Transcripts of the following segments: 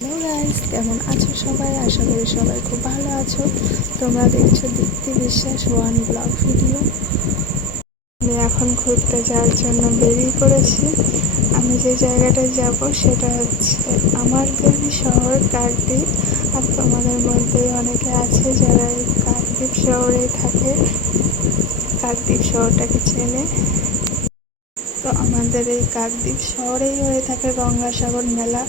Hello guys, কেমন আছো সবাই? আশা করি সবাই খুব ভালো আছো। তোমরা দেখছো দীপ্তি বিশ্বাস ওয়ান ব্লগ ভিডিও। আমি এখন ঘুরতে যাওয়ার জন্য বেরিয়ে পড়েছি। আমি যে জায়গাটায় যাব সেটা হচ্ছে আমার দেবী শহর কাকদ্বীপ। আর তোমাদের মধ্যে অনেকে আছে যারা এই কাকদ্বীপ শহরেই থাকে, কাকদ্বীপ শহরটাকে চেনে। তো আমাদের এই কাকদ্বীপ শহরেই হয়ে থাকে গঙ্গাসাগর মেলা,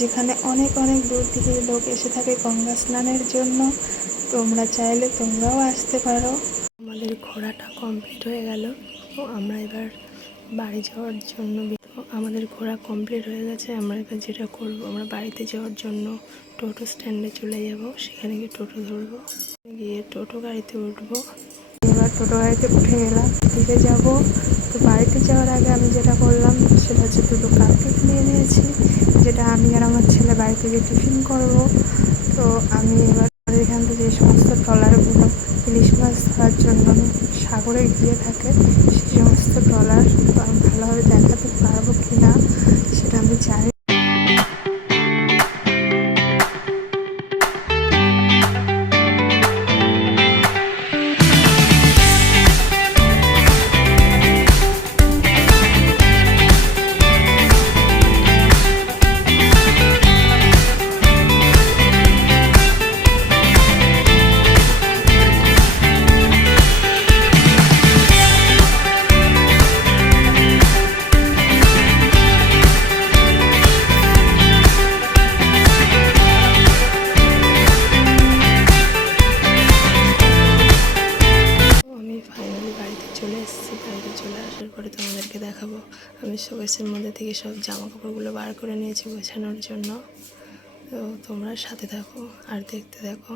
যেখানে অনেক অনেক দূর থেকে লোক এসে থাকে গঙ্গা স্নানের জন্য। তোমরা চাইলে তোমরাও আসতে পারো। আমাদের ঘোরাটা কমপ্লিট হয়ে গেল, তো আমরা এবার বাড়ি যাওয়ার জন্য আমাদের ঘোরা কমপ্লিট হয়ে গেছে। আমরা এবার যেটা করবো, আমরা বাড়িতে যাওয়ার জন্য টোটো স্ট্যান্ডে চলে যাব, সেখানে গিয়ে টোটো ধরবো, গিয়ে টোটো গাড়িতে উঠবো। এবার টোটো গাড়িতে উঠে গেলাম, দিকে যাব। তো বাড়িতে যাওয়ার আগে আমি যেটা করলাম সেটা হচ্ছে দুটো কাপকেক নিয়ে নিয়েছি, যেটা আমি আর আমার ছেলে বাড়িতে গিয়ে টিফিন করবো। তো আমি এবার এখান থেকে যে সমস্ত ট্রলারগুলো ইলিশ মাছ ধরার জন্য সাগরে গিয়ে থাকে, সেই সমস্ত ট্রলার তো আমি ভালোভাবে দেখাতে পারবো কি না সেটা আমি জানি। চলে এসেছি, বাড়িতে চলে আসার পরে তোমাদেরকে দেখাবো। আমি শোকেসের মধ্যে থেকে সব জামা কাপড়গুলো বার করে নিয়েছি গোছানোর জন্য। তো তোমরা সাথে থাকো আর দেখতে থাকো।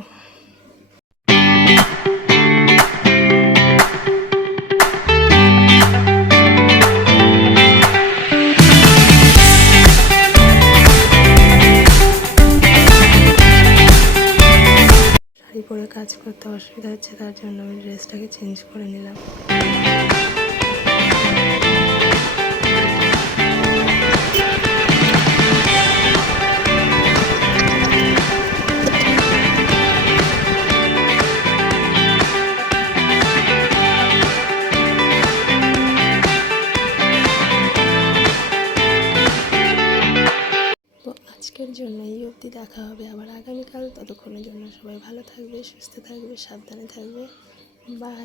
শাড়ি পরে কাজ করতে অসুবিধা হচ্ছে, তার জন্য আমি ড্রেসটাকে চেঞ্জ করে নিলাম। তো আজকের জন্য এই অবধি, দেখা হবে আবার আগামীকাল। ততক্ষণের জন্য সবাই ভালো থাকবে, সুস্থ থাকবে, সাবধানে থাকবে। বাই।